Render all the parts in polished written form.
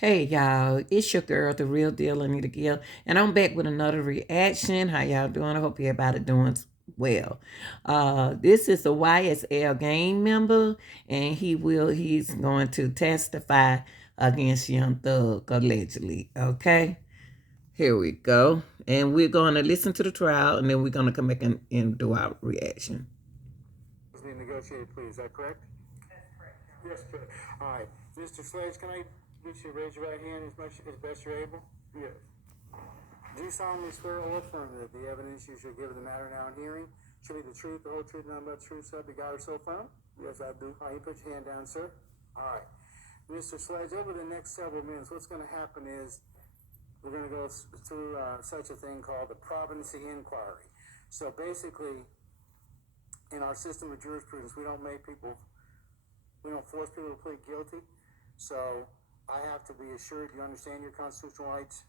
Hey y'all, it's your girl, the real deal, Anita Gill, and I'm back with another reaction. How y'all doing? I hope everybody doing well. This is a YSL gang member, and he's going to testify against Young Thug allegedly. Okay, here we go, and we're going to listen to the trial, and then we're going to come back and do our reaction. The negotiated plea, is that correct? That's correct. Yes, correct. All right, Mr. Sledge, can I get you to raise your right hand as best you're able? Yes. Do you solemnly swear or affirm that the evidence you shall give in the matter now in hearing shall be the truth, the whole truth, and nothing but the truth, so help you God or so firm? Yes, I do. All right, you put your hand down, sir. All right. Mr. Sledge, over the next several minutes, what's going to happen is we're going to go through such a thing called the provincy inquiry. So basically, in our system of jurisprudence, we don't force people to plead guilty. So I have to be assured you understand your constitutional rights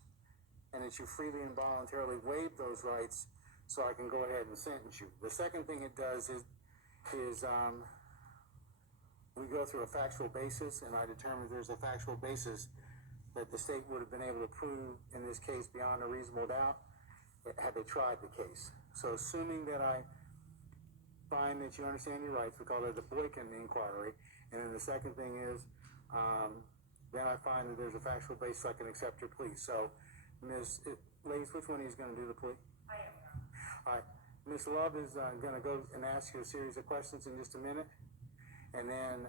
and that you freely and voluntarily waive those rights so I can go ahead and sentence you. The second thing it does is we go through a factual basis, and I determine there's a factual basis that the state would have been able to prove in this case beyond a reasonable doubt had they tried the case. So assuming that I find that you understand your rights, we call it the Boykin inquiry. And then the second thing is, then I find that there's a factual basis I can accept your plea. So, ladies, which one of you is going to do the plea? I am. All right. Ms. Love is going to go and ask you a series of questions in just a minute. And then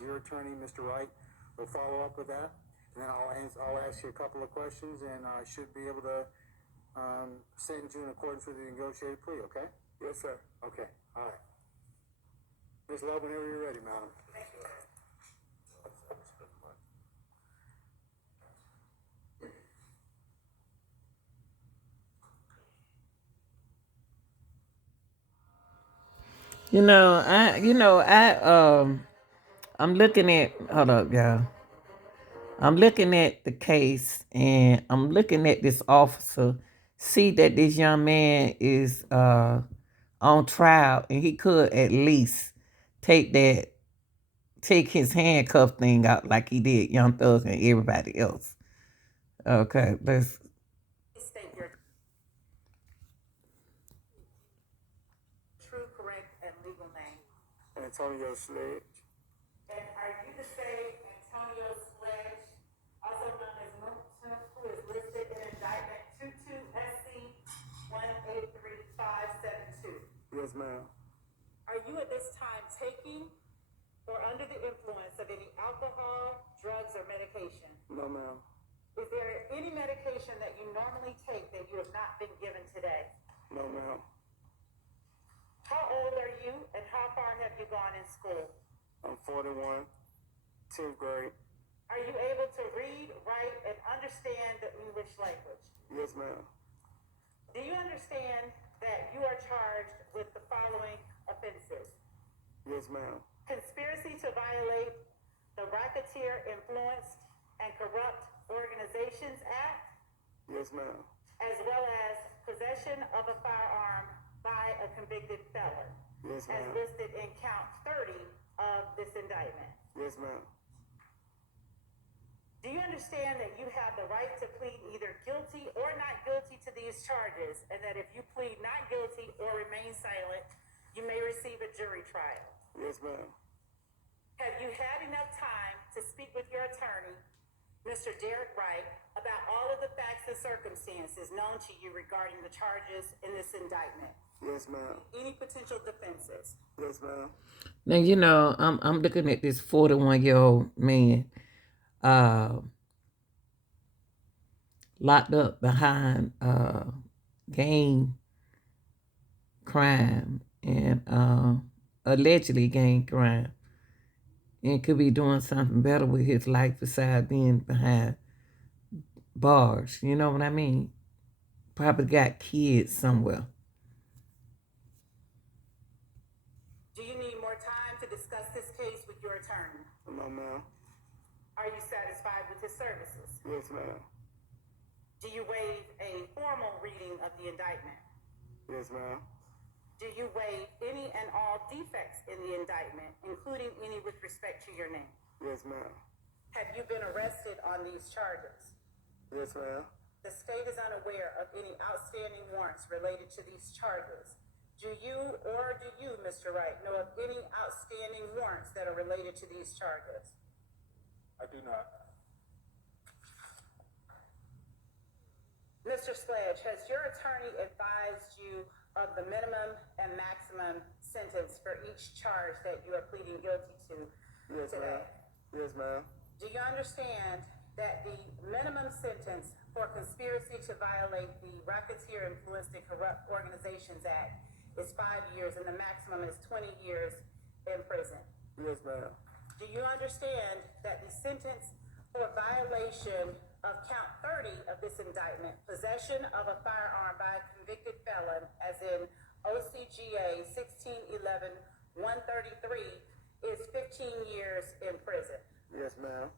your attorney, Mr. Wright, will follow up with that. And then I'll ask you a couple of questions, and I should be able to sentence you in accordance with the negotiated plea, okay? Yes, sir. Okay, all right. Ms. Love, whenever you're ready, madam. Thank you. I'm looking at. Hold up, y'all. I'm looking at the case and I'm looking at this officer. See that this young man is on trial and he could at least take that take his handcuff thing out like he did Young Thug and everybody else. Okay, let's State your true, correct, and legal name. Antonio Sledge. And are you the same Antonio Sledge, also known as Mounk, who is listed in indictment 22 SC 183572? Yes, ma'am. Are you at this time taking or under the influence of any alcohol, drugs, or medication? No, ma'am. Is there any medication that you normally take that you have not been given today? No, ma'am. How old are you and how far have you gone in school? I'm 41, 10th grade. Are you able to read, write, and understand the English language? Yes, ma'am. Do you understand that you are charged with the following offenses? Yes, ma'am. Conspiracy to violate the Racketeer Influenced and Corrupt Organizations Act? Yes, ma'am. As well as possession of a firearm by a convicted felon? Yes, ma'am. As listed in count 30 of this indictment? Yes, ma'am. Do you understand that you have the right to plead either guilty or not guilty to these charges, and that if you plead not guilty or remain silent, you may receive a jury trial? Yes, ma'am. Have you had enough time to speak with your attorney, Mr. Derek Wright, about all of the facts and circumstances known to you regarding the charges in this indictment? Yes, ma'am. Any potential defenses? Yes, ma'am. now I'm looking at this 41-year-old man uh locked up behind gang crime and allegedly gang crime, and could be doing something better with his life besides being behind bars. You know what I mean? Probably got kids somewhere. Do you need more time to discuss this case with your attorney? No, ma'am. Are you satisfied with his services? Yes, ma'am. Do you waive a formal reading of the indictment? Yes, ma'am. Do you waive any and all defects in the indictment, including any with respect to your name? Yes, ma'am. Have you been arrested on these charges? Yes, ma'am. The state is unaware of any outstanding warrants related to these charges. Do you, Mr. Wright, know of any outstanding warrants that are related to these charges? I do not. Mr. Sledge, has your attorney advised you of the minimum and maximum sentence for each charge that you are pleading guilty to today? Yes, ma'am. Do you understand that the minimum sentence for conspiracy to violate the Racketeer Influenced and Corrupt Organizations Act is 5 years and the maximum is 20 years in prison? Yes, ma'am. Do you understand that the sentence for violation of count 30 of this indictment, possession of a firearm by a convicted felon, as in OCGA 1611-133, is 15 years in prison? Yes, ma'am.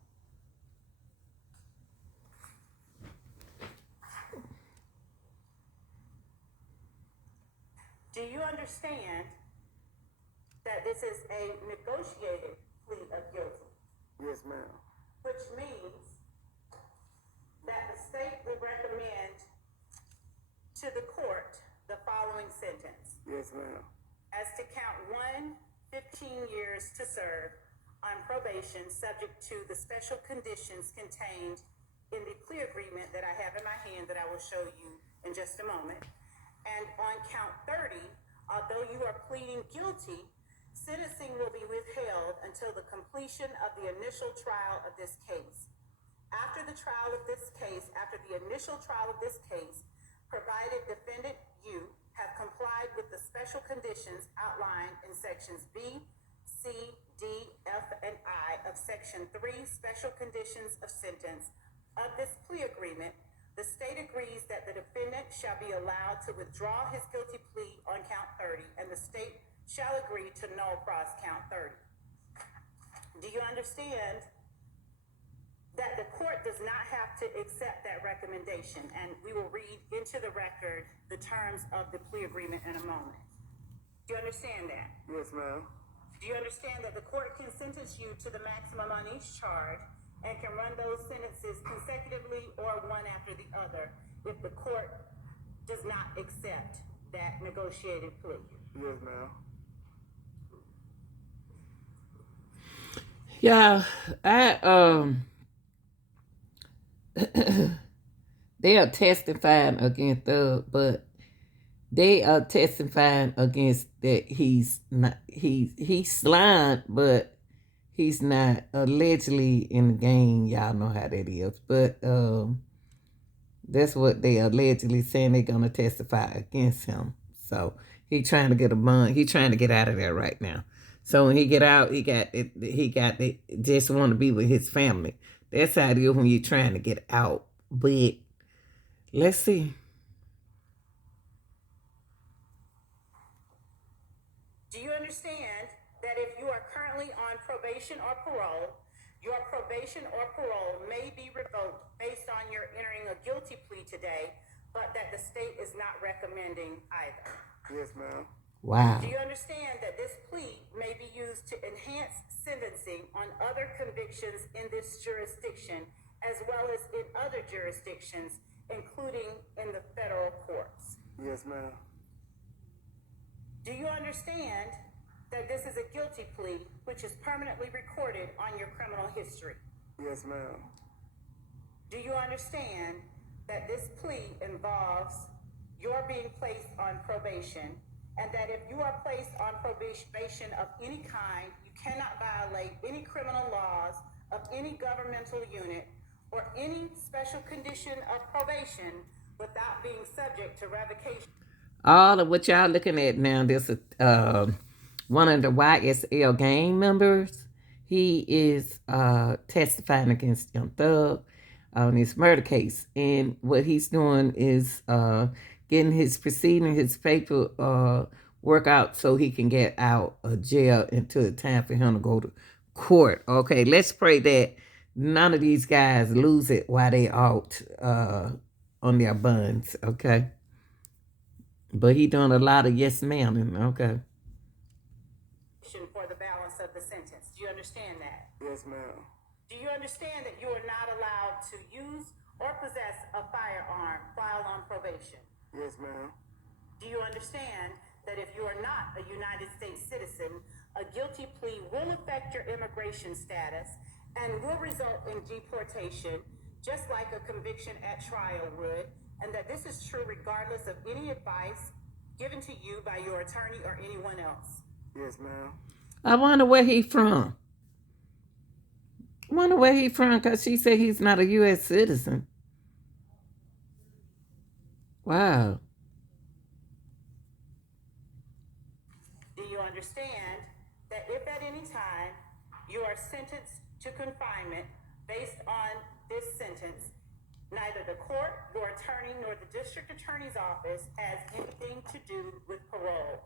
Do you understand that this is a negotiated plea of guilty? Yes, ma'am. Which means that the state will recommend to the court the following sentence. Yes, ma'am. As to count 1, 15 years to serve on probation, subject to the special conditions contained in the plea agreement that I have in my hand that I will show you in just a moment. And on count 30, although you are pleading guilty, sentencing will be withheld until the completion of the initial trial of this case. After the initial trial of this case, provided defendant you have complied with the special conditions outlined in sections B, C, D, F, and I of section 3, special conditions of sentence of this plea agreement, the state agrees that the defendant shall be allowed to withdraw his guilty plea on count 30, and the state shall agree to null pros count 30. Do you understand that the court does not have to accept that recommendation? And we will read into the record the terms of the plea agreement in a moment. Do you understand that? Yes, ma'am. Do you understand that the court can sentence you to the maximum on each charge and can run those sentences consecutively or one after the other if the court does not accept that negotiated plea? Yes, ma'am. Yeah, they are testifying against but they are testifying against that he's not he's slimed, but he's not allegedly in the game. Y'all know how that is. But that's what they allegedly saying they're gonna testify against him. So he trying to get a bond. He trying to get out of there right now. So when he get out, he got just want to be with his family. That's how it is when you're trying to get out. But let's see. Do you understand that if you are currently on probation or parole, your probation or parole may be revoked based on your entering a guilty plea today, but that the state is not recommending either? Yes, ma'am. Wow. Do you understand that this plea may be used to enhance sentencing on other convictions in this jurisdiction, as well as in other jurisdictions, including in the federal courts? Yes, ma'am. Do you understand that this is a guilty plea which is permanently recorded on your criminal history? Yes, ma'am. Do you understand that this plea involves your being placed on probation, and that if you are placed on probation of any kind, you cannot violate any criminal laws of any governmental unit or any special condition of probation without being subject to revocation? All of what y'all looking at now, this is one of the YSL gang members. He is testifying against Young Thug on his murder case. And what he's doing is getting his proceeding, his paper work out so he can get out of jail until it's time for him to go to court. Okay, let's pray that none of these guys lose it while they out on their buns, okay? But he doing a lot of yes ma'am, okay. For the balance of the sentence. Do you understand that? Yes, ma'am. Do you understand that you are not allowed to use or possess a firearm while on probation? Yes, ma'am. Do you understand that if you are not a United States citizen, a guilty plea will affect your immigration status and will result in deportation, just like a conviction at trial would, and that this is true regardless of any advice given to you by your attorney or anyone else? Yes, ma'am. I wonder where he from. I wonder where he from, because she said he's not a U.S. citizen. Wow. Do you understand that if at any time you are sentenced to confinement based on this sentence, neither the court, your attorney, nor the district attorney's office has anything to do with parole,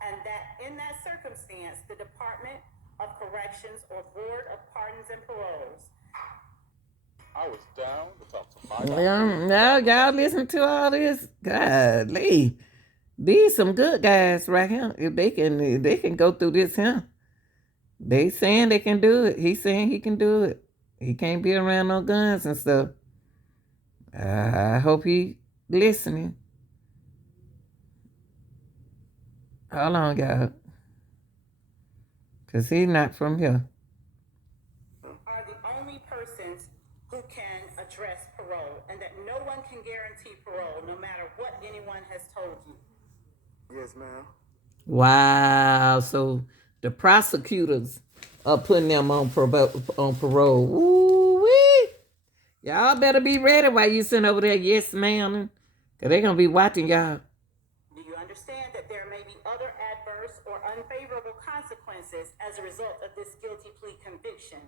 and that in that circumstance, the Department of Corrections or Board of Pardons and Paroles. I was down to talk to my Yeah, now y'all listen to all this. Golly. These some good guys right here. If they can go through this here. They saying they can do it. He's saying he can do it. He can't be around no guns and stuff. I hope he listening. Hold on, y'all. Because he's not from here. Are the only persons who can address parole, and that no one can guarantee parole no matter what anyone has told you. Yes, ma'am. Wow. So the prosecutors are putting them on parole. Ooh-wee. Y'all better be ready while you sitting over there, yes, ma'am. Because they're going to be watching y'all. Do you understand that there may be other adverse or unfavorable consequences as a result of this guilty plea conviction,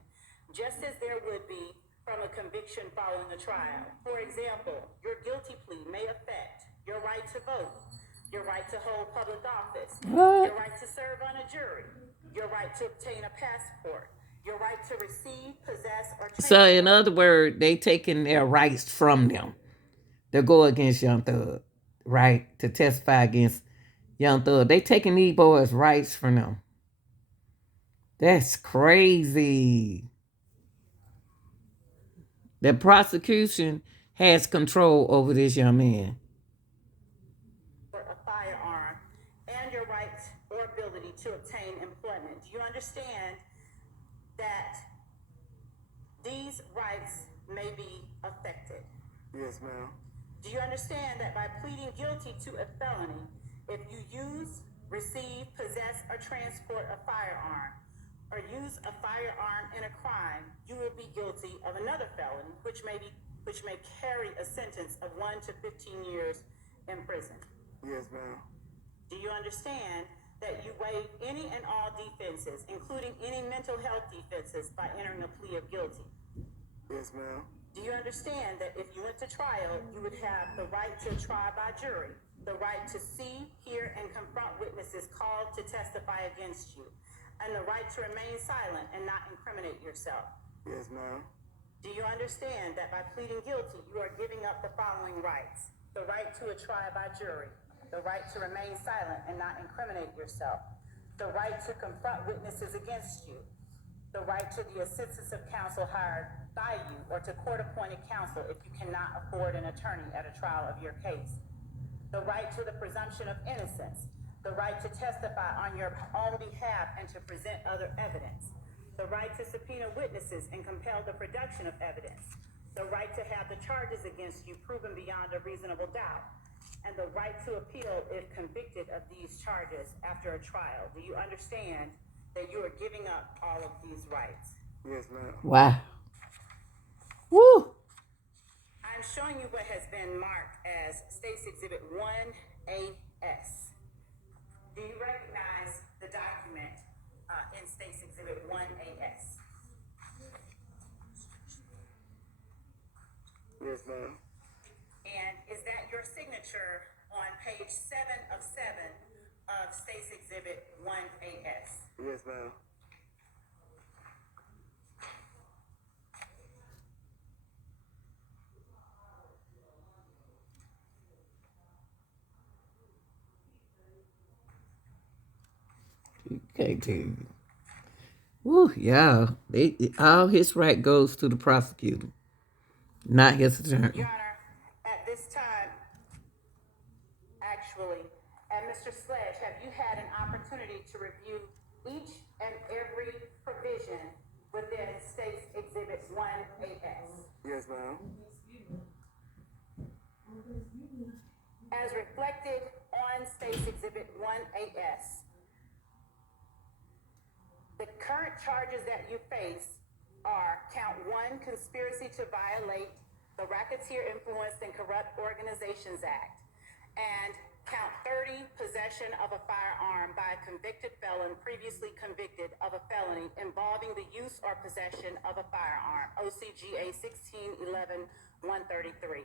just as there would be from a conviction following a trial? For example, your guilty plea may affect your right to vote, your right to hold public office, What? your right to serve on a jury, your right to obtain a passport, your right to receive, possess, or So, in transport. other words, they taking their rights from them to go against Young Thug, right? To testify against Young Thug. They taking these boys' rights from them. That's crazy. The prosecution has control over this young man. For a firearm and your right or ability to obtain employment. Do you understand that these rights may be affected? Yes, ma'am. Do you understand that by pleading guilty to a felony, if you use, receive, possess, or transport a firearm, or use a firearm in a crime, you will be guilty of another felony, which may carry a sentence of 1 to 15 years in prison? Yes, ma'am. Do you understand that you waive any and all defenses, including any mental health defenses, by entering a plea of guilty? Yes, ma'am. Do you understand that if you went to trial, you would have the right to a trial by jury, the right to see, hear, and confront witnesses called to testify against you, and the right to remain silent and not incriminate yourself? Yes, ma'am. Do you understand that by pleading guilty, you are giving up the following rights: the right to a trial by jury, the right to remain silent and not incriminate yourself, the right to confront witnesses against you, the right to the assistance of counsel hired by you or to court-appointed counsel if you cannot afford an attorney at a trial of your case, the right to the presumption of innocence, the right to testify on your own behalf and to present other evidence, the right to subpoena witnesses and compel the production of evidence, the right to have the charges against you proven beyond a reasonable doubt, and the right to appeal if convicted of these charges after a trial. Do you understand that you are giving up all of these rights? Yes, ma'am. Wow. Woo. I'm showing you what has been marked as State's Exhibit 1AS. Do you recognize the document in State's Exhibit 1AS? Yes, ma'am. And is that your signature on page 7 of 7 of State's Exhibit 1AS? Yes, ma'am. You can't tell. Woo, yeah. All his right goes to the prosecutor, not his attorney. Your Honor, at this time, actually, and Mr. Sledge, have you had an opportunity to review each and every provision within State's Exhibit 1AS? Yes, ma'am. As reflected on State's Exhibit 1AS, the current charges that you face are count 1, conspiracy to violate the Racketeer Influenced and Corrupt Organizations Act, and count 30, possession of a firearm by a convicted felon previously convicted of a felony involving the use or possession of a firearm, OCGA 1611-133.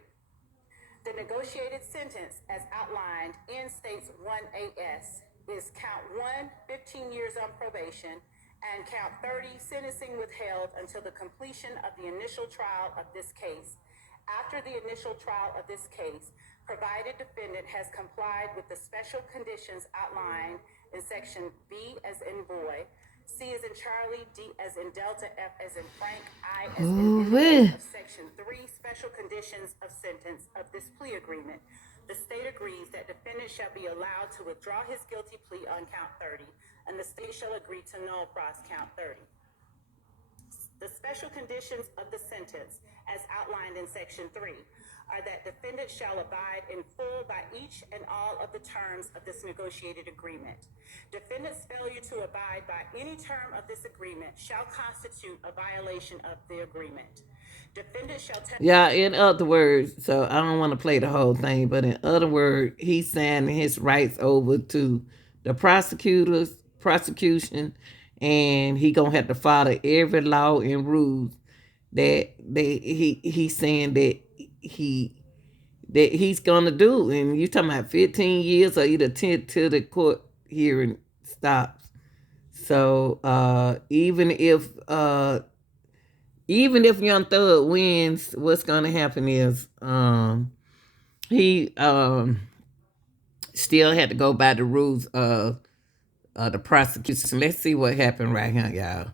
The negotiated sentence as outlined in State's 1AS is count 1, 15 years on probation, and count 30, sentencing withheld until the completion of the initial trial of this case. After the initial trial of this case, provided defendant has complied with the special conditions outlined in section B as in boy, C as in Charlie, D as in Delta, F as in Frank, I as in Indian of section 3 special conditions of sentence of this plea agreement. The state agrees that defendant shall be allowed to withdraw his guilty plea on count 30, and the state shall agree to null pros count 30. The special conditions of the sentence, as outlined in section 3, are that defendant shall abide in full by each and all of the terms of this negotiated agreement. Defendant's failure to abide by any term of this agreement shall constitute a violation of the agreement. Defendant shall Yeah, in other words, so I don't want to play the whole thing, but in other words, he's signing his rights over to the prosecution, and he gonna have to follow every law and rules that he's saying that he's gonna do. And you talking about 15 years or either 10 till the court hearing stops. So even if Young Thug wins, what's gonna happen is he still had to go by the rules of the prosecution. Let's see what happened right here, y'all.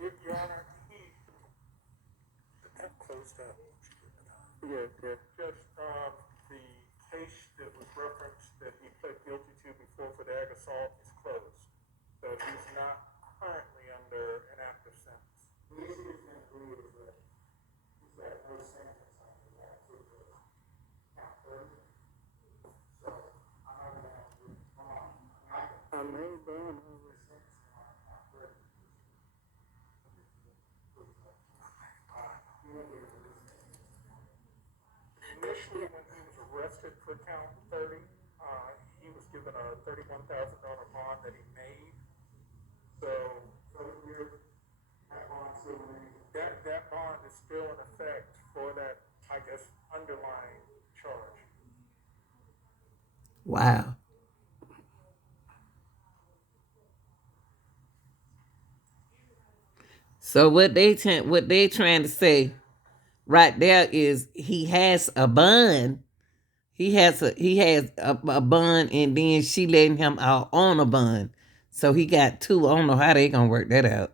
Your Honor, that closed up. Yeah. Judge, the case that was referenced that he pled guilty to before for the ag assault is closed. So he's not currently under an active sentence. Initially, when he was arrested for count 30, he was given a $31,000 bond that he made. So that bond is still in effect for that, I guess, underlying charge. Wow. So what they trying to say right there is he has a bond. He has a bond, and then she letting him out on a bond. So he got two. I don't know how they gonna work that out.